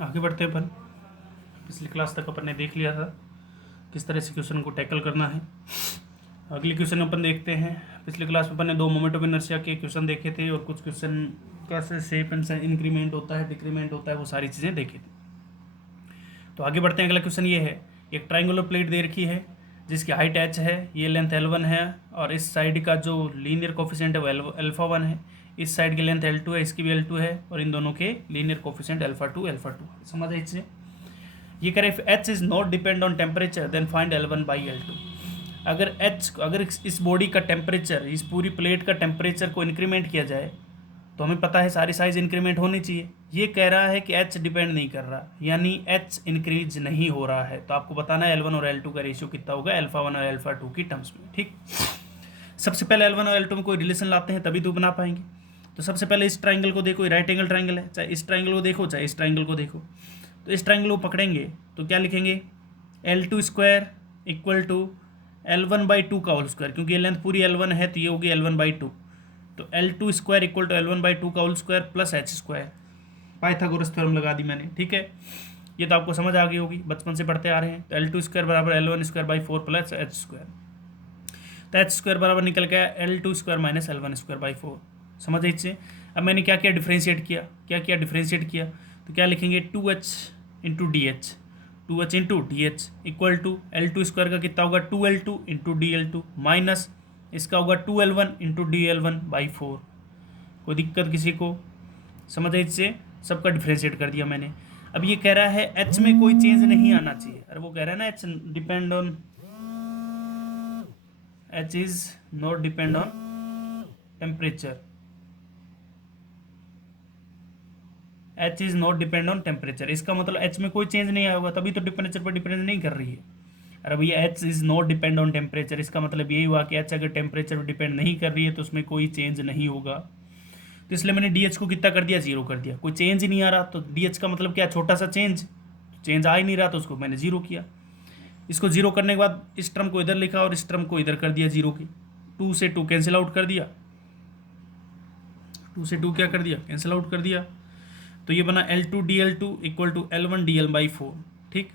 आगे बढ़ते हैं अपन। पिछली क्लास तक अपन ने देख लिया था किस तरह से क्वेश्चन को टैकल करना है। अगले क्वेश्चन अपन देखते हैं। पिछली क्लास में अपन ने 2 मोमेंट ऑफ इनर्शिया के क्वेश्चन देखे थे और कुछ क्वेश्चन कैसे शेप एंड इंक्रीमेंट होता है, डिक्रीमेंट होता है, वो सारी चीज़ें देखी थी। तो आगे बढ़ते हैं। अगला क्वेश्चन ये है, एक ट्राइंगुलर प्लेट दे रखी है जिसकी हाइट h है, ये लेंथ L1 है और इस साइड का जो लीनियर कोफिशिएंट है वो अल्फा 1 है, इस साइड की लेंथ L2 है, इसकी भी L2 है और इन दोनों के लीनियर कोफिशिएंट अल्फा 2 है। समझ है इससे? ये कह रहे if h is not depend on temperature then find L1 by L2। अगर इस बॉडी का टेम्परेचर, इस पूरी प्लेट का टेम्परेचर को इंक्रीमेंट किया जाए तो हमें पता है सारी साइज इंक्रीमेंट होनी चाहिए। ये कह रहा है कि h डिपेंड नहीं कर रहा, यानी h इंक्रीज नहीं हो रहा है। तो आपको बताना है L1 और L2 का रेशियो कितना होगा अल्फा 1 और अल्फा 2 की टर्म्स में। ठीक, सबसे पहले L1 और L2 में कोई रिलेशन लाते हैं तभी तो बना पाएंगे। तो सबसे पहले इस ट्राइंगल को देखो, राइट एंगल ट्राइंगल है, चाहे इस ट्राइंगल को देखो चाहे इस ट्राइंगल को देखो। तो इस ट्राइंगल को पकड़ेंगे तो क्या लिखेंगे, L2 square equal to L1 by 2 का होल स्क्वायर, क्योंकि ये लेंथ पूरी L1 है तो ये होगी L1 बाई 2। तो L2 square equal to L1 by 2 का whole square plus h square. Pythagoras theorem लगा दी मैंने। ठीक है, ये तो आपको समझ आ गई होगी, बचपन से पढ़ते आ रहे हैं। तो L2 स्क्वायर बराबर L1 square by 4 plus h square. तो h स्क्वायर बराबर निकल गया L2 square minus L1 square by 4। समझ है इससे? अब मैंने क्या किया, डिफ्रेंशिएट किया, डिफ्रेंशिएट किया तो क्या लिखेंगे, 2h into D H, 2h into D H equal to L2 square का कितना होगा 2L2 into D L2 minus इसका होगा 2L1 into D L1 by 4। कोई दिक्कत किसी को? समझ है इससे? सबका डिफ्रेंशिएट कर दिया मैंने। अब ये कह रहा है h में कोई चेंज नहीं आना चाहिए। अरे वो कह रहा है ना h depend on, h is not depend on temperature, h is not depend on temperature. इसका मतलब h में कोई चेंज नहीं आया होगा, तभी तो टेम्परेचर पर डिपेंड नहीं कर रही है। अरे भैया h is not depend on temperature, इसका मतलब यही हुआ कि h अगर टेम्परेचर पर डिपेंड नहीं कर रही है तो उसमें कोई चेंज नहीं होगा। तो इसलिए मैंने डी एच को कितना कर दिया, 0 कर दिया। कोई चेंज ही नहीं आ रहा तो डी एच का मतलब क्या, छोटा सा चेंज आ ही नहीं रहा तो उसको मैंने 0 किया। इसको 0 करने के बाद इस टर्म को इधर लिखा और इस टर्म को इधर कर दिया 0 की। 2 से 2 कैंसिल आउट कर दिया, 2 से 2 क्या कर दिया, कैंसिल आउट कर दिया। तो ये बना L2 DL2 equal to L1 DL by 4। ठीक,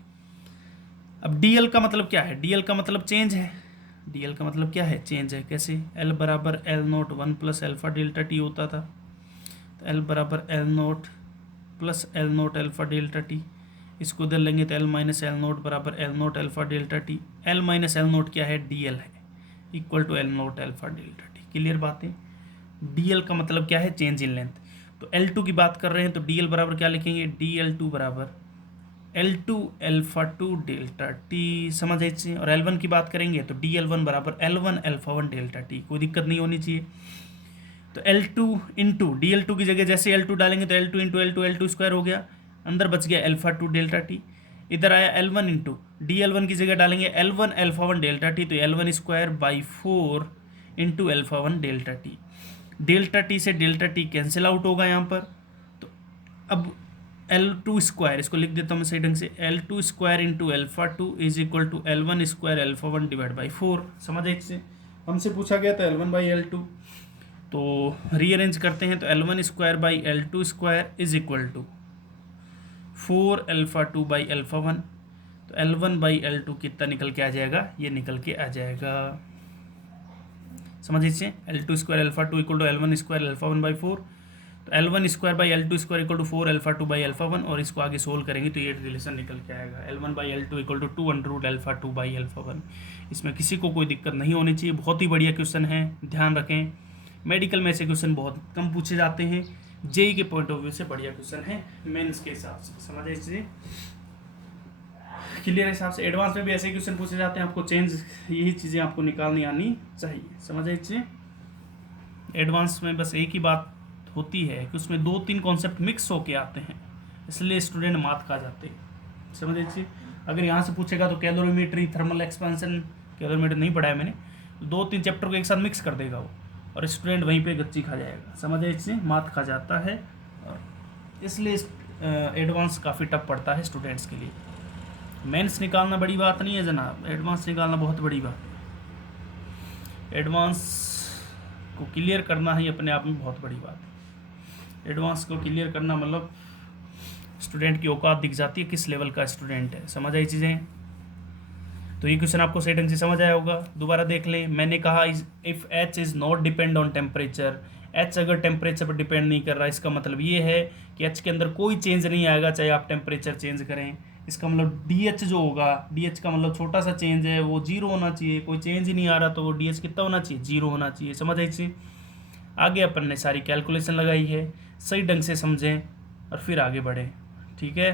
अब DL का मतलब क्या है, DL का मतलब चेंज है। DL का मतलब क्या है, चेंज है। कैसे, L बराबर L naught 1 plus alpha delta T होता था, तो L बराबर L naught plus L naught alpha delta T. इसको इधर लेंगे तो L माइनस L नोट बराबर L naught alpha delta T. L minus L naught क्या है, DL है, equal to L naught alpha delta T. Clear बातें? DL का मतलब क्या है, चेंज इन लेंथ। तो L2 की बात कर रहे हैं तो DL बराबर क्या लिखेंगे, DL2 बराबर L2 अल्फा 2 डेल्टा टी। समझ है? और L1 की बात करेंगे तो DL1 बराबर L1 अल्फा 1 डेल्टा टी। कोई दिक्कत नहीं होनी चाहिए। तो L2 इंटू DL2 की जगह जैसे L2 डालेंगे तो L2 इंटू L2 स्क्वायर हो गया, अंदर बच गया अल्फा 2 डेल्टा टी। इधर आया L1 इंटू DL1 की जगह डालेंगे L1 अल्फा 1 डेल्टा टी, तो L1 square by 4 into alpha 1 delta T. Delta T से डेल्टा टी कैंसिल आउट होगा यहाँ पर। तो अब L2 स्क्वायर, इसको लिख देता हूँ मैं सही ढंग से, L2 square into alpha 2 is equal to L1 square alpha 1 divide by 4। समझ है इससे? हमसे पूछा गया था L1 बाई L2, तो रीअरेंज करते हैं तो L1 square by L2 square is equal to 4 alpha 2 by alpha 1। तो L1 बाई L2 कितना निकल के आ जाएगा, ये निकल के आ जाएगा। समझ इससे? L2 square alpha 2 equal to L1 square alpha 1 by 4। तो L1 square by L2 square equal to 4 alpha 2 by alpha 1, और इसको आगे सोल्व करेंगे तो ये रिलेशन निकल के आएगा L1 by L2 equal to 2 under root alpha 2 by alpha 1। इसमें किसी को कोई दिक्कत नहीं होनी चाहिए। बहुत ही बढ़िया क्वेश्चन है, ध्यान रखें। मेडिकल में ऐसे क्वेश्चन बहुत कम पूछे जाते हैं, जेई के पॉइंट ऑफ व्यू से बढ़िया क्वेश्चन है मेंस के हिसाब से। समझ है इससे? क्लियर हिसाब से एडवांस में भी ऐसे क्वेश्चन पूछे जाते हैं, आपको चेंज यही चीज़ें आपको निकालनी आनी चाहिए। समझ है इससे? एडवांस में बस एक ही बात होती है कि उसमें 2-3 कॉन्सेप्ट मिक्स होके आते हैं, इसलिए स्टूडेंट मात खा जाते हैं। समझ लीजिए, अगर यहाँ से पूछेगा तो कैलोरीमेट्री, थर्मल एक्सपेंशन, कैलोरीमेट्री नहीं पढ़ा है मैंने, 2-3 चैप्टर को एक साथ मिक्स कर देगा वो, और स्टूडेंट वहीं पे गच्ची खा जाएगा। समझ इससे? मात खा जाता है, और इसलिए एडवांस काफ़ी टफ पड़ता है स्टूडेंट्स के लिए। मेंस निकालना बड़ी बात नहीं है जनाब, एडवांस निकालना बहुत बड़ी बात है। एडवांस को क्लियर करना ही अपने आप में बहुत बड़ी बात है। एडवांस को क्लियर करना मतलब स्टूडेंट की औकात दिख जाती है, किस लेवल का स्टूडेंट है। समझ आई चीज़ें? तो ये क्वेश्चन आपको सही ढंग से समझ आया होगा। दोबारा देख लें, मैंने कहा if H is not depend on temperature, H अगर टेम्परेचर पर डिपेंड नहीं कर रहा, इसका मतलब ये है कि एच के अंदर कोई चेंज नहीं आएगा चाहे आप टेम्परेचर चेंज करें। इसका मतलब डी एच जो होगा, डी एच का मतलब छोटा सा चेंज है, वो जीरो होना चाहिए। कोई चेंज ही नहीं आ रहा तो वो डी एच कितना होना चाहिए, जीरो होना चाहिए। समझ आई चीज़? आगे अपन ने सारी कैलकुलेशन लगाई है, सही ढंग से समझें और फिर आगे बढ़ें। ठीक है,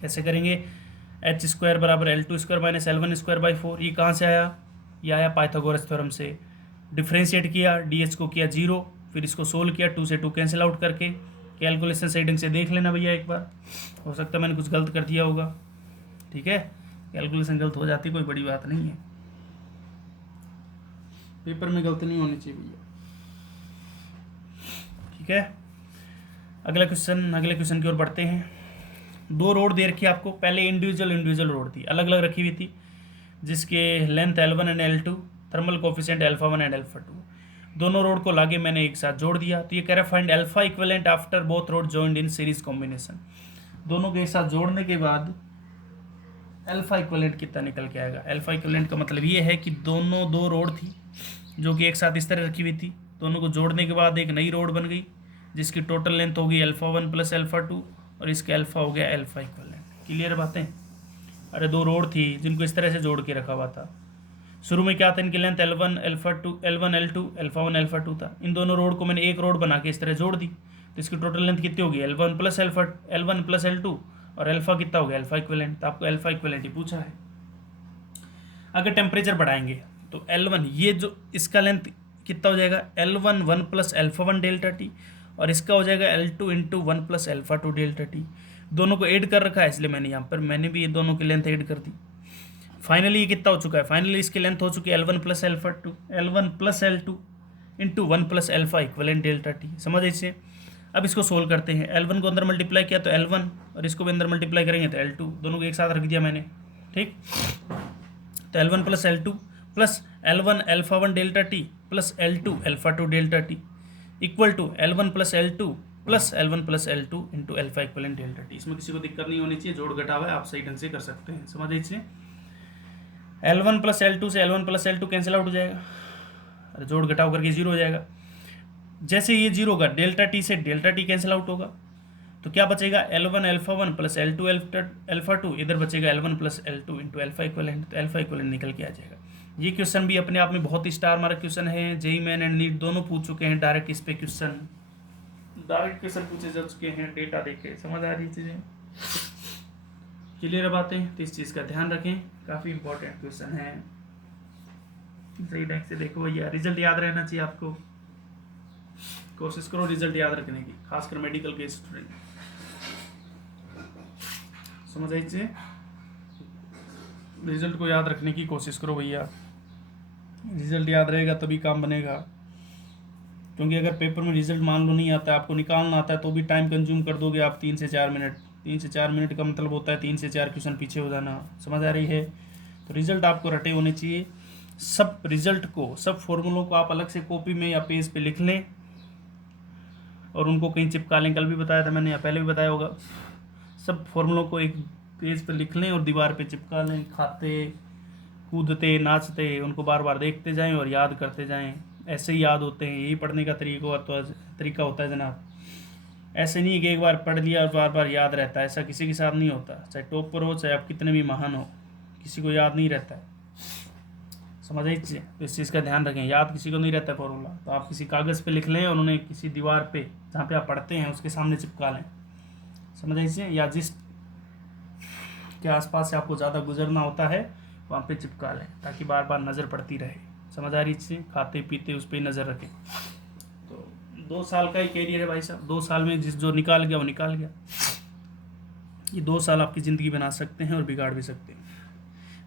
कैसे करेंगे? एच स्क्वायर बराबर L two square minus L one square by four, ये कहाँ से आया? ये आया पाइथागोरस थ्योरम से। डिफ्रेंशिएट किया, डी एच को किया जीरो, फिर इसको सोल्व किया, 2 से 2 कैंसिल आउट करके। कैलकुलेशन सही ढंग से देख लेना भैया एक बार, हो सकता है मैंने कुछ गलत कर दिया होगा। ठीक है, कैलकुलेशन गलत हो जाती, कोई बड़ी बात नहीं है, पेपर में गलती नहीं होनी चाहिए भैया। ठीक है, अगले क्वेश्चन की ओर बढ़ते हैं। 2 रोड दे रखी है आपको, पहले इंडिविजुअल रोड थी, अलग अलग रखी हुई थी, जिसके length L1 and L2, thermal coefficient alpha 1 and alpha 2। दोनों रोड को लाके मैंने एक साथ जोड़ दिया। तो ये कह रहा है find alpha equivalent after both road joined in series combination. दोनों के एक साथ जोड़ने के बाद अल्फा इक्विवेलेंट कितना निकल के आएगा। अल्फा इक्विवेलेंट का मतलब ये है कि दोनों 2 रोड थी जो कि एक साथ इस तरह रखी हुई थी, दोनों को जोड़ने के बाद एक नई रोड बन गई जिसकी टोटल लेंथ होगी अल्फा 1 प्लस अल्फा 2 और इसके अल्फा हो गया अल्फा इक्विवेलेंट। क्लियर बातें? अरे 2 रोड थी जिनको इस तरह से जोड़ के रखा हुआ था। शुरू में क्या था, इनकी length L1 alpha 2 L1 L2 alpha 1 alpha 2 था। इन दोनों रोड को मैंने एक रोड बना के इस तरह जोड़ दी, तो इसकी टोटल लेंथ कितनी होगी L1 प्लस L2 और अल्फा कितना हो गया अल्फा इक्विवेलेंट। तो आपको अल्फा इक्विवेलेंट ही पूछा है। अगर टेम्परेचर बढ़ाएंगे तो L1 ये जो इसका लेंथ कितना हो जाएगा L1 1 plus alpha 1 delta T और इसका हो जाएगा L2 into 1 plus alpha 2 delta T. दोनों को ऐड कर रखा है इसलिए मैंने यहाँ पर भी ये दोनों की लेंथ ऐड कर दी। फाइनली ये कितना हो चुका है, फाइनली इसकी लेंथ हो चुकी है L1 plus alpha 2 L1 plus L2 into 1 plus alpha equivalent delta T. समझ इसे? अब इसको सोल्व करते हैं। L1 को अंदर मल्टीप्लाई किया तो L1 और इसको भी अंदर मल्टीप्लाई करेंगे तो L2, दोनों को एक साथ रख दिया मैंने। ठीक, तो L1 plus L2 plus L1 alpha 1 delta T plus L2 alpha 2 delta T equal to L1 plus L2 plus L1 plus L2 into alpha equivalent delta T. इसमें किसी को दिक्कत नहीं होनी चाहिए, जोड़ घटाव है, आप सही ढंग से कर सकते हैं। समझ लीजिए, L1 प्लस L2 से L1 plus L2 cancel out हो जाएगा, अरे जोड़ घटाव करके जीरो हो जाएगा। जैसे ये जीरो होगा डेल्टा टी से डेल्टा टी कैंसिल आउट होगा, तो क्या बचेगा L1 alpha 1 plus L2 alpha 2, इधर बचेगा L1 plus L2 into alpha equivalent, तो अल्फा इक्विवेलेंट निकल के आ जाएगा। ये क्वेश्चन भी अपने आप में बहुत ही स्टार मार्क क्वेश्चन है। जेईई मेन एंड नीट दोनों पूछ चुके हैं डायरेक्ट इस पे क्वेश्चन पूछे जा चुके हैं, डेटा देखे। समझ आ रही चीज़ें? क्लियर बातें? तो इस चीज़ का ध्यान रखें, काफ़ी इंपॉर्टेंट क्वेश्चन है, सही ढंग से देखो भैया। रिजल्ट याद रहना चाहिए आपको, कोशिश करो रिजल्ट याद रखने की, खासकर मेडिकल के स्टूडेंट। समझ आई चीज़ें? रिजल्ट को याद रखने की कोशिश करो भैया, रिजल्ट याद रहेगा तभी काम बनेगा। क्योंकि अगर पेपर में रिजल्ट मान लो नहीं आता है, आपको निकालना आता है, तो भी टाइम कंज्यूम कर दोगे आप 3 से 4 मिनट। 3 से 4 मिनट का मतलब होता है 3 से 4 क्वेश्चन पीछे हो जाना। समझ आ रही है? तो रिजल्ट आपको रटे होने चाहिए। सब रिजल्ट को, सब फॉर्मूलों को आप अलग से कॉपी में या पेज पे लिख लें और उनको कहीं चिपका लें। कल भी बताया था मैंने या पहले भी बताया होगा, सब फॉर्मूलों को एक पेज पे लिख लें और दीवार पे चिपका लें। खाते कूदते नाचते उनको बार बार देखते जाएं और याद करते जाएं, ऐसे ही याद होते हैं। यही पढ़ने का तरीका होता है जनाब। ऐसे नहीं कि एक बार पढ़ लिया और बार बार याद रहता है, ऐसा किसी के साथ नहीं होता। चाहे टॉपर हो, चाहे आप कितने भी महान हो, किसी को याद नहीं रहता है। समझ आई चीज़ें? तो इस चीज़ का ध्यान रखें, याद किसी को नहीं रहता है फॉर्मूला। तो आप किसी कागज़ पे लिख लें और उन्हें किसी दीवार पे जहाँ पे आप पढ़ते हैं उसके सामने चिपका लें। समझ आई चीज़ें? या जिस के आसपास से आपको ज़्यादा गुजरना होता है वहाँ पे चिपका लें, ताकि बार बार नज़र पड़ती रहे। समझ आ रही चीज़ें? खाते पीते उस पर नज़र रखें। तो 2 साल का ही कैरियर है भाई साहब, 2 साल में जो निकाल गया वो निकाल गया। ये 2 साल आपकी ज़िंदगी बना सकते हैं और बिगाड़ भी सकते हैं।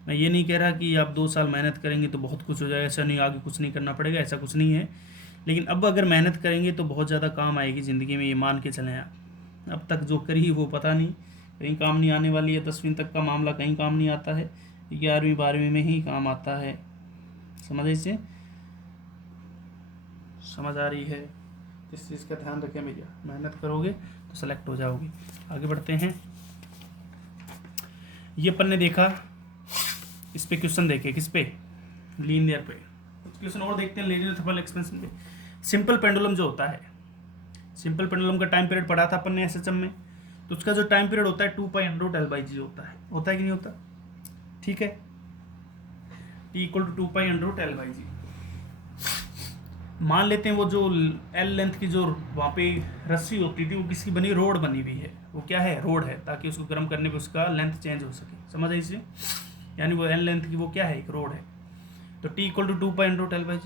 मैं ये नहीं कह रहा कि आप 2 साल मेहनत करेंगे तो बहुत कुछ हो जाएगा, ऐसा नहीं, आगे कुछ नहीं करना पड़ेगा, ऐसा कुछ नहीं है। लेकिन अब अगर मेहनत करेंगे तो बहुत ज़्यादा काम आएगी ज़िंदगी में, ये मान के चलें आप। अब तक जो करी वो पता नहीं कहीं काम नहीं आने वाली है। 10वीं तक का मामला कहीं काम नहीं आता है, 11वीं 12वीं में ही काम आता है। समझ इसे? समझ आ रही है? इस चीज़ का ध्यान रखें भैया, मेहनत करोगे तो सेलेक्ट हो जाओगे। आगे बढ़ते हैं। ये अपन ने देखा, इस पे क्वेश्चन देखे, किस पे, लीनियर पे। कुछ क्वेश्चन और देखते हैं लीनियर थर्मल एक्सपेंशन पे। सिंपल पेंडुलम जो होता है, सिंपल पेंडुलम का टाइम पीरियड पढ़ा था अपन ने एसएचएम में, तो उसका जो टाइम पीरियड होता है 2π√L/g होता है कि नहीं होता? ठीक है, T = 2π√L/g। मान लेते हैं वो जो L लेंथ की जो वहाँ पे रस्सी होती थी, वो किसकी बनी, रोड बनी हुई है। वो क्या है, रोड है, ताकि उसको गर्म करने पे उसका लेंथ चेंज हो सके। समझ आई इसे? यानी वो L लेंथ की वो क्या है, एक रोड है। तो T = 2π√L/g।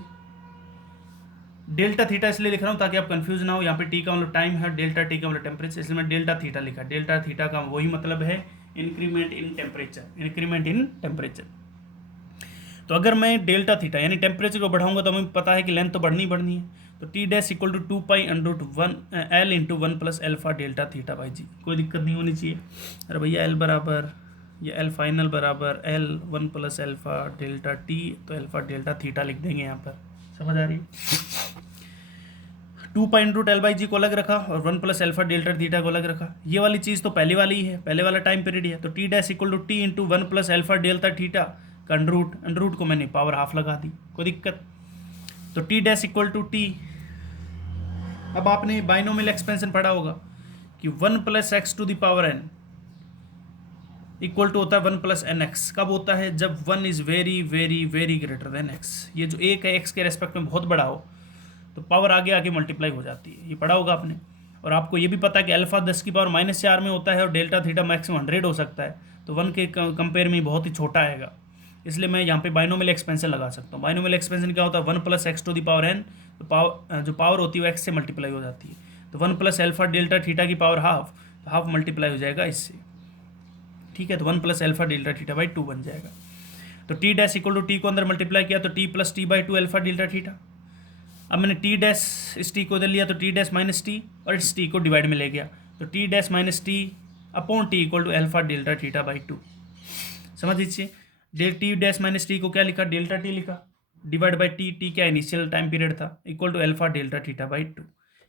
डेल्टा थीटा इसलिए लिख रहा हूँ ताकि आप कंफ्यूज ना हो। यहाँ पे T का मतलब टाइम है, डेल्टा T का मतलब टेम्परेचर, इसलिए मैं डेल्टा थीटा लिखा। डेल्टा थीटा का वही मतलब है increment in temperature, increment in temperature. तो अगर मैं डेल्टा थीटा यानी टेम्परेचर को बढ़ाऊंगा तो हमें पता है कि लेंथ तो बढ़नी बढ़नी है। तो T dash = 2π√1L × 1 + alpha delta theta by g. कोई दिक्कत नहीं होनी चाहिए। अरे भैया L बराबर, ये L फाइनल बराबर L 1 + अल्फा डेल्टा T, तो अल्फा डेल्टा थीटा लिख देंगे यहाँ पर। समझ आ रही है? 2π√L/g को अलग रखा और 1 + अल्फा डेल्टा थीटा को अलग रखा। ये वाली चीज़ तो पहले वाली ही है, पहले वाला टाइम पीरियड है। तो T dash = T × 1 + alpha delta theta का अंडर रूट को मैंने पावर हाफ लगा दी। कोई दिक्कत? तो T डैश = T, अब आपने बाइनोमियल एक्सपेंशन पढ़ा होगा कि 1 + x⁴n इक्वल टू होता है 1 + nx। कब होता है? जब 1 is very very very greater than x। ये जो एक है x के रेस्पेक्ट में बहुत बड़ा हो तो पावर आगे आगे मल्टीप्लाई हो जाती है। ये पढ़ा होगा आपने। और आपको ये भी पता है कि अल्फा 10⁻⁻⁴ में होता है और डेल्टा थीटा मैक्सिमम 100 हो सकता है। तो 1 के कंपेयर में बहुत ही छोटा आएगा, इसलिए मैं यहाँ पे बाइनोमियल एक्सपेंशन लगा सकता हूँ। बाइनोमियल एक्सपेंशन क्या होता है? 1 + x⁴n, तो जो पावर होती है वो x से मल्टीप्लाई हो जाती है। तो 1 + अल्फा डेल्टा थीटा की पावर हाफ, तो हाफ मल्टीप्लाई हो जाएगा इससे। ठीक है, तो 1 + अल्फा डेल्टा थीटा बाई 2 बन जाएगा। तो T डैश = T को अंदर मल्टीप्लाई किया तो T + T/2 alpha delta theta. अब मैंने T डैश इस T को इधर लिया तो T डैश - T और इस T को डिवाइड में ले गया तो T dash - T upon T = alpha delta theta by 2। समझ लीजिए, T डैश - T को क्या लिखा, डेल्टा T लिखा, डिवाइड बाई T क्या इनिशियल टाइम पीरियड था, equal to alpha delta theta by 2।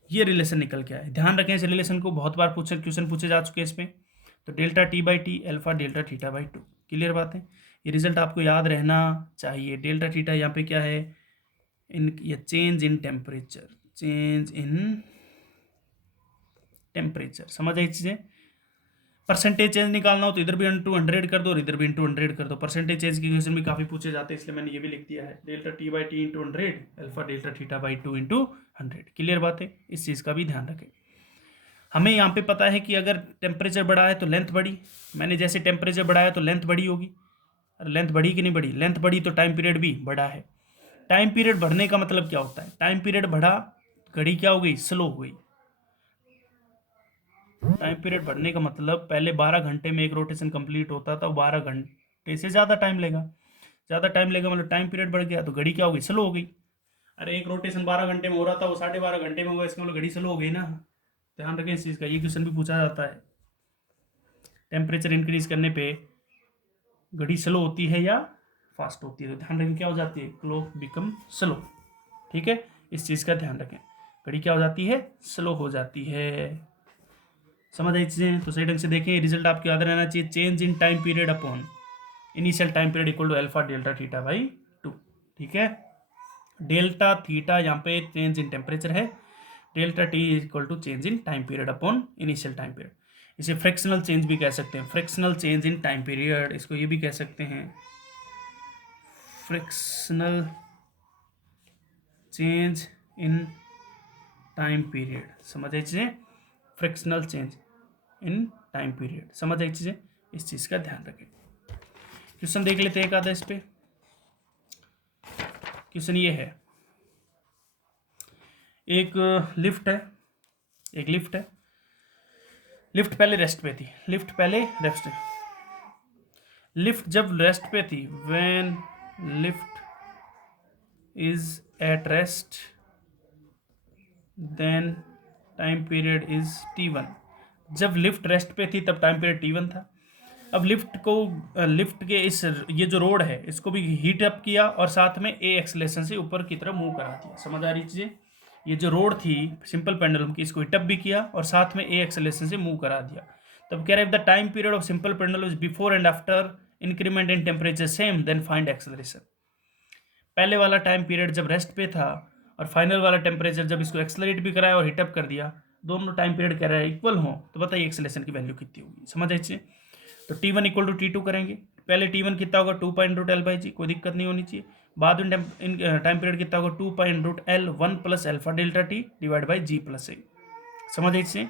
ये रिलेशन निकल के आए। ध्यान रखें इस रिलेशन को, बहुत बार क्वेश्चन पूछे जा चुके हैं इसमें। तो delta T/T alpha delta theta by 2। Clear बात है? ये रिजल्ट आपको याद रहना चाहिए। डेल्टा थीटा यहाँ पे क्या है, ये change in temperature, change in temperature. समझ आई चीज़ें? परसेंटेज चेंज निकालना हो तो इधर भी × 100 कर दो और इधर भी × 100 कर दो। परसेंटेज चेंज की क्वेश्चन भी काफ़ी पूछे जाते हैं, इसलिए मैंने ये भी लिख दिया है, delta T/T × 100 alpha delta theta by 2 × 100। Clear बात है? इस चीज़ का भी ध्यान रखें। हमें यहाँ पे पता है कि अगर टेम्परेचर बढ़ा है तो लेंथ बढ़ी। मैंने जैसे टेम्परेचर बढ़ाया तो लेंथ बढ़ी होगी। लेंथ बढ़ी कि नहीं बढ़ी? लेंथ बढ़ी तो टाइम पीरियड भी बढ़ा है। टाइम पीरियड बढ़ने का मतलब क्या होता है? टाइम पीरियड बढ़ा, घड़ी क्या हो गई, स्लो हो गई। टाइम पीरियड बढ़ने का मतलब पहले 12 घंटे में एक रोटेशन कंप्लीट होता था, 12 घंटे से ज़्यादा टाइम लेगा। ज़्यादा टाइम लेगा मतलब टाइम पीरियड बढ़ गया, तो घड़ी क्या हो गई, स्लो हो गई। अरे एक रोटेशन 12 घंटे में हो रहा था, वो 12.5 घंटे में होगा, इसका मतलब घड़ी स्लो हो गई ना। ध्यान रखें इस चीज़ का, ये क्वेश्चन भी पूछा जाता है। टेम्परेचर इंक्रीज करने पे घड़ी स्लो होती है या फास्ट होती है? तो ध्यान रखें क्या हो जाती है, क्लॉक बिकम स्लो। ठीक है, इस चीज़ का ध्यान रखें, घड़ी क्या हो जाती है, स्लो हो जाती है। समझ आई चीज़ें? तो सही ढंग से देखें, रिजल्ट आपको याद रहना चाहिए, change in time period upon initial time period equal to alpha delta theta by 2। ठीक है, डेल्टा थीटा यहाँ पे चेंज इन टेम्परेचर है, delta T equal to change in time period upon initial time period. इसे fractional change भी कह सकते हैं, fractional change in time period. इसको ये भी कह सकते हैं fractional change in time period. समझ आई चीज़ें? Fractional change in time period. समझ आई चीज़ें? इस चीज़ का ध्यान रखें। क्वेश्चन देख लेते हैं एक आधा इस पे। क्वेश्चन ये है, एक लिफ्ट है, एक लिफ्ट है, लिफ्ट पहले रेस्ट पे थी, लिफ्ट पहले रेस्ट, लिफ्ट जब रेस्ट पे थी, when lift is at rest then time period is T1। जब लिफ्ट रेस्ट पे थी तब टाइम पीरियड T1 था। अब लिफ्ट को, लिफ्ट के इस, ये जो रोड है इसको भी हीट अप किया और साथ में ए एक्सलेशन से ऊपर की तरफ मूव करा दिया। समझ आ रही चीज़ें? ये जो रोड थी सिंपल पेंडुलम की, इसको हिटअप भी किया और साथ में ए एक्सेलरेशन से मूव करा दिया। तब कह रहे the time period of simple pendulum is before and after increment in temperature same then find acceleration. पहले वाला टाइम पीरियड जब रेस्ट पे था और फाइनल वाला टेम्परेचर जब इसको एक्सेलरेट भी कराया और हिटअप कर दिया, दोनों टाइम पीरियड कह रहा है इक्वल हो, तो बताइए एक्सेलरेशन की वैल्यू कितनी होगी। समझ आइए। तो T1 इक्वल टू T2 करेंगे। पहले T1 कितना होगा 2 pi into L by g, कोई दिक्कत नहीं होनी चाहिए। बाद में टाइम पीरियड कितना होगा 2 pi into l 1 plus alpha delta t divide by g plus a. समझ आइए।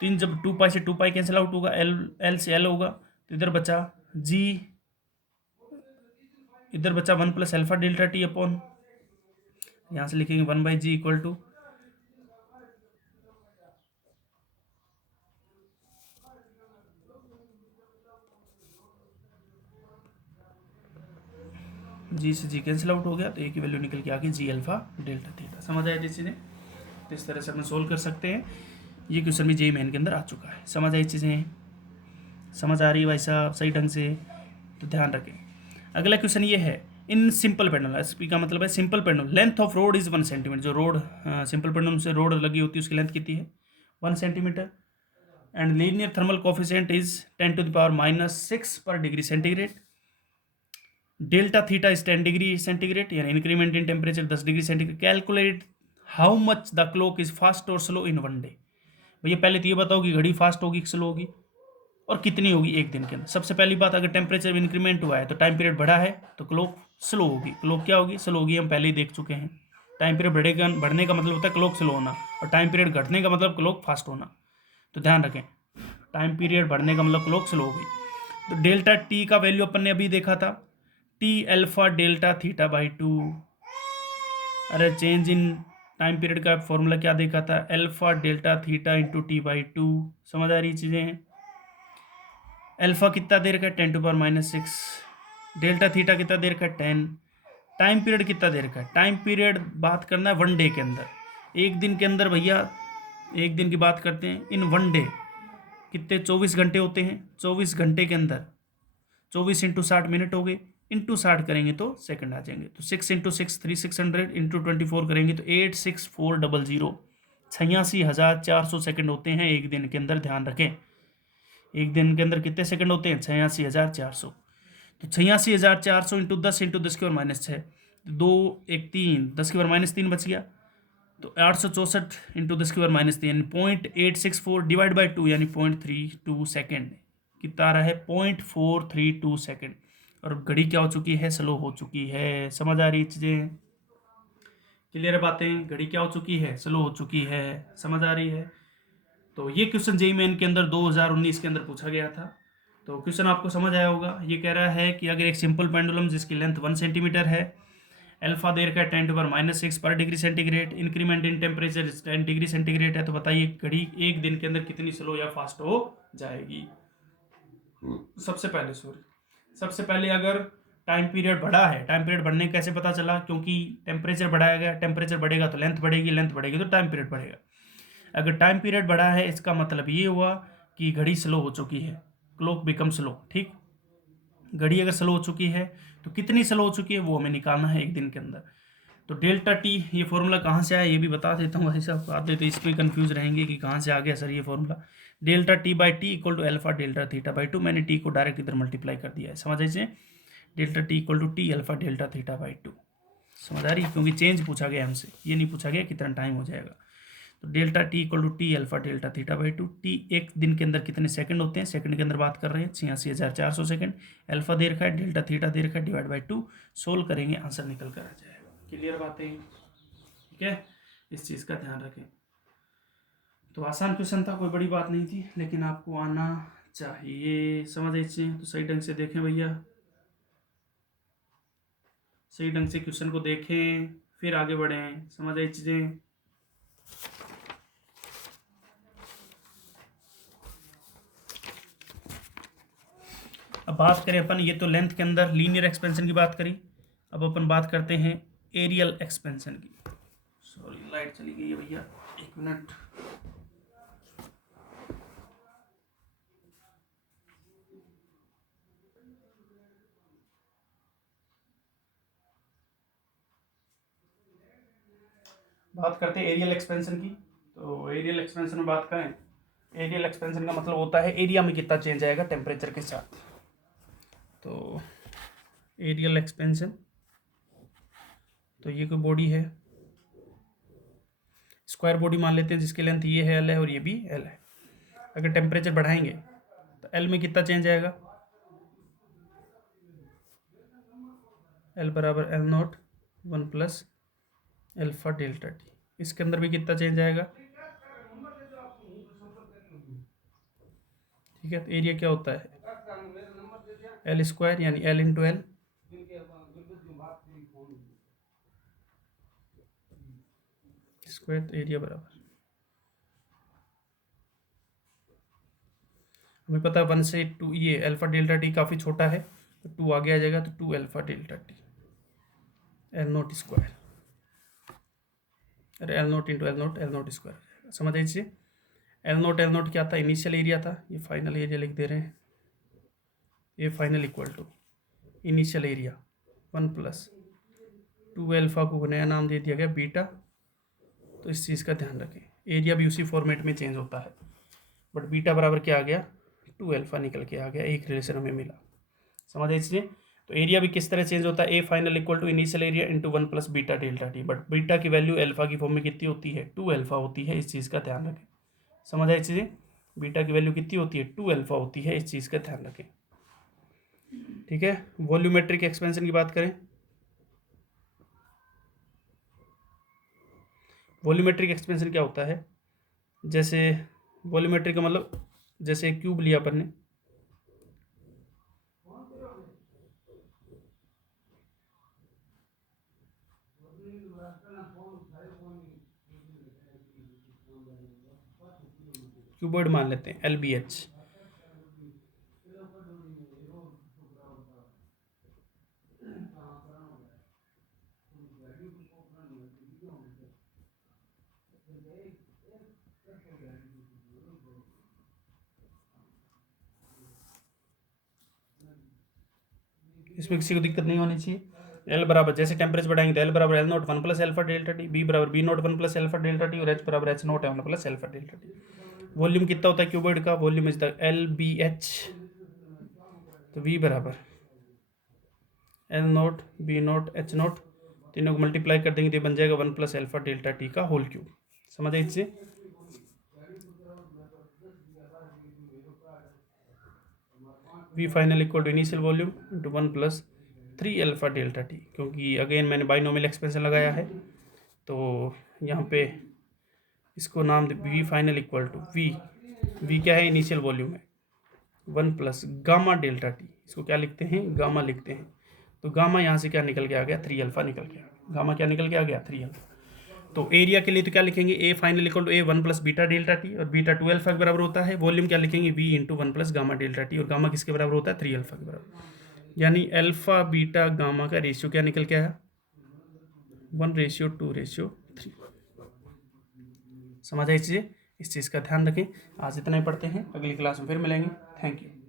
तो इन जब 2 पाई से 2 पाई कैंसिल आउट होगा, एल से एल होगा, तो इधर बचा जी, इधर बचा 1 plus alpha delta t upon, यहाँ से लिखेंगे 1 by g equal to g से जी कैंसिल आउट हो गया, तो ए की वैल्यू निकल के आ गई जी अल्फा डेल्टा थीटा। समझ आया चीज़ें, तो इस तरह से अपन सोल्व कर सकते हैं। ये क्वेश्चन भी जेईई मेन के अंदर आ चुका है। समझ आई चीज़ें, समझ आ रही है भाई साहब सही ढंग से, तो ध्यान रखें। अगला क्वेश्चन ये है, इन सिंपल पेंडुलम, एसपी का मतलब है simple pendulum, length of rod is 1 centimetre. जो रोड सिंपल पेंडुलम से रोड लगी होती है उसकी लेंथ कितनी है 1 centimetre, and linear thermal coefficient is 10 to the power -6 पर degree centigrade. Delta theta is 10 degree centigrade, यानी increment in temperature 10 degree centigrade. Calculate how much the clock is fast और स्लो इन 1 डे। भैया पहले तो ये बताओ कि घड़ी फास्ट होगी कि स्लो होगी और कितनी होगी एक दिन के अंदर। सबसे पहली बात, अगर टेम्परेचर इंक्रीमेंट हुआ है तो टाइम पीरियड बढ़ा है तो क्लॉक स्लो होगी। क्लॉक क्या होगी, स्लो होगी, हम पहले ही देख चुके हैं। टाइम पीरियड बढ़ेगा, बढ़ने का मतलब होता है क्लॉक स्लो होना, और टाइम पीरियड घटने का मतलब क्लॉक फास्ट होना। तो ध्यान रखें, टाइम पीरियड बढ़ने का मतलब क्लॉक स्लो होगी। तो डेल्टा टी का वैल्यू अपन ने अभी देखा था, T alpha delta theta by 2। अरे चेंज इन टाइम पीरियड का फॉर्मूला क्या देखा था, alpha delta theta into T by 2। समझ आ रही चीज़ें। अल्फा कितना देर का है 10 टू पावर -6, डेल्टा थीटा कितना देर का 10, टाइम पीरियड कितना देर का है, टाइम पीरियड बात करना है 1 डे के अंदर, एक दिन के अंदर। भैया एक दिन की बात करते हैं, इन 1 डे कितने 24 घंटे होते हैं, 24 घंटे के अंदर 24 इंटू 60 मिनट हो गए, इंटू 60 करेंगे तो सेकंड आ जाएंगे। तो 6 इंटू 6 3600 इंटू 24 करेंगे तो 86400, 86,400 सेकंड होते हैं एक दिन के अंदर। ध्यान रखें, एक दिन के अंदर कितने सेकंड होते हैं 86,400। तो 86,400 इंटू 10 इंटू 10 की पावर -6, 2 1 3, 10 की पावर -3 बच गया। तो 864 इंटू 10 की पावर -3 यानी 0.864 डिवाइड बाई 2 यानी 0.32 सेकेंड। कितना आ रहा है 0.432 सेकेंड। और घड़ी क्या हो चुकी है, स्लो हो चुकी है। समझ आ रही चीज़ें, क्लियर है बातें, घड़ी क्या हो चुकी है, स्लो हो चुकी है। समझ आ रही है। तो ये क्वेश्चन जेईई मेन के अंदर 2019 के अंदर पूछा गया था। तो क्वेश्चन आपको समझ आया होगा। ये कह रहा है कि अगर एक सिंपल पेंडुलम जिसकी लेंथ 1 सेंटीमीटर है, अल्फा देर का 10 टू पावर -6 पर degree centigrade, increment in temperature 10 degree centigrade है, तो बताइए घड़ी एक दिन के अंदर कितनी स्लो या फास्ट हो जाएगी। सबसे पहले अगर टाइम पीरियड बढ़ा है, टाइम पीरियड बढ़ने कैसे पता चला, क्योंकि टेम्परेचर बढ़ाया गया, टेम्परेचर बढ़ेगा तो लेंथ बढ़ेगी, लेंथ बढ़ेगी तो टाइम पीरियड बढ़ेगा। अगर टाइम पीरियड बढ़ा है इसका मतलब ये हुआ कि घड़ी स्लो हो चुकी है, क्लॉक बिकम स्लो। ठीक, घड़ी अगर स्लो हो चुकी है तो कितनी स्लो हो चुकी है वो हमें निकालना है एक दिन के अंदर। तो डेल्टा टी, ये फॉर्मूला कहाँ से आया ये भी बता देता हूँ भाई साहब, आते तो इस पर कन्फ्यूज रहेंगे कि कहाँ से आ गया सर ये formula. Delta T by T equal to alpha delta theta by 2, मैंने टी को डायरेक्ट इधर मल्टीप्लाई कर दिया है। समझ आइए, delta T equal to T alpha delta theta by 2। समझ आ रही, क्योंकि चेंज पूछा गया हमसे, ये नहीं पूछा गया कितना टाइम हो जाएगा। तो delta T equal to T alpha delta theta by 2। T एक दिन के अंदर कितने सेकंड होते हैं, सेकंड के अंदर बात कर रहे हैं 86,400 सेकंड। अल्फा देर का है, डेल्टा थीटा देर का, डिवाइड बाई 2। सोल्व करेंगे आंसर निकल कर आ जाएगा। क्लियर बात है, ठीक है, इस चीज़ का ध्यान रखें। तो आसान क्वेश्चन था, कोई बड़ी बात नहीं थी, लेकिन आपको आना चाहिए। समझ आइए, तो सही ढंग से देखें भैया, सही ढंग से क्वेश्चन को देखें फिर आगे बढ़ें। समझ आई चीज़ें। अब बात करें अपन, ये तो लेंथ के अंदर लीनियर एक्सपेंशन की बात करी, अब अपन बात करते हैं एरियल एक्सपेंशन की। सॉरी लाइट चली गई है भैया, एक मिनट। बात करते हैं एरियल एक्सपेंशन की। तो एरियल एक्सपेंशन में बात करें, एरियल एक्सपेंशन का मतलब होता है एरिया में कितना चेंज आएगा टेम्परेचर के साथ। तो एरियल एक्सपेंशन, तो ये कोई बॉडी है, स्क्वायर बॉडी मान लेते हैं जिसकी लेंथ ये है एल है और ये भी एल है। अगर टेम्परेचर बढ़ाएंगे तो एल में कितना चेंज आएगा, एल बराबर L not 1 plus alpha delta T. इसके अंदर भी कितना चेंज आएगा, ठीक है। तो एरिया क्या होता है, एल स्क्वायर यानी एल इंटू एल स्क्वायर, तो एरिया बराबर हमें पता है 1 से 2, ये अल्फा डेल्टा टी काफ़ी छोटा है तो 2 आगे आ जाएगा, तो 2 alpha delta t l naught square, अरे l naught into l naught square. समझ आइए, एल नोट क्या था, इनिशियल एरिया था, ये फाइनल एरिया लिख दे रहे हैं। A final equal to initial area 1 plus 2 alpha को नया नाम दे दिया गया बीटा। तो इस चीज़ का ध्यान रखें, एरिया भी उसी फॉर्मेट में चेंज होता है, बट बीटा बराबर क्या आ गया, 2 अल्फा निकल के आ गया, एक रिलेशन हमें मिला। समझ आइए। तो एरिया भी किस तरह चेंज होता है, A final equal to initial area into 1 plus beta delta T, but beta की वैल्यू अल्फा की फॉर्म में कितनी होती है, 2 अल्फा होती है, इस चीज़ का ध्यान रखें। समझ आई चीज़ें, बीटा की वैल्यू कितनी होती है, 2 अल्फा होती है, इस चीज़ का ध्यान रखें, ठीक है। वॉल्यूमेट्रिक एक्सपेंशन की बात करें, वॉल्यूमेट्रिक एक्सपेंशन क्या होता है, जैसे वॉल्यूमेट्रिक का मतलब जैसे एक क्यूब लिया अपन ने, क्यूबॉइड मान लेते हैं LBH, इसमें किसी को दिक्कत नहीं होनी चाहिए। एल बराबर जैसे टेम्परेचर बढ़ाएंगे तो एल बराबर L naught 1 plus alpha delta t, B बराबर B naught 1 plus alpha delta T, और एच बराबर H naught 1 plus alpha delta t. Volume कितना होता है क्यूबॉइड का, वॉल्यूम इज द LBH, तो वी बराबर L naught B naught H naught, तीनों को मल्टीप्लाई कर देंगे तो बन जाएगा 1 प्लस अल्फा डेल्टा टी का होल क्यूब। समझ आई इससे, V final equal to initial volume into 1 plus 3 alpha delta t, क्योंकि अगेन मैंने बाइनोमियल एक्सपेंशन लगाया है तो यहाँ पे इसको नाम दे V final equal to V क्या है, इनिशियल वॉल्यूम है, 1 प्लस गामा डेल्टा टी, इसको क्या लिखते हैं, गामा लिखते हैं। तो गामा यहाँ से क्या निकल के आ गया, 3 अल्फा निकल के आ गया, गामा क्या निकल के आ गया, 3 अल्फा। तो एरिया के लिए तो क्या लिखेंगे, A final equal to A 1 plus beta delta T, और बीटा 2 अल्फा के बराबर होता है। वॉल्यूम क्या लिखेंगे, V into 1 plus gamma delta T, और गामा किसके बराबर होता है, 3 अल्फा के बराबर। यानी अल्फा बीटा गामा का रेशियो क्या निकल के आया, 1:2:3। समझ आई चीज़ें, इस चीज़ का ध्यान रखें। आज इतना ही पढ़ते हैं, अगली क्लास में फिर मिलेंगे। Thank you.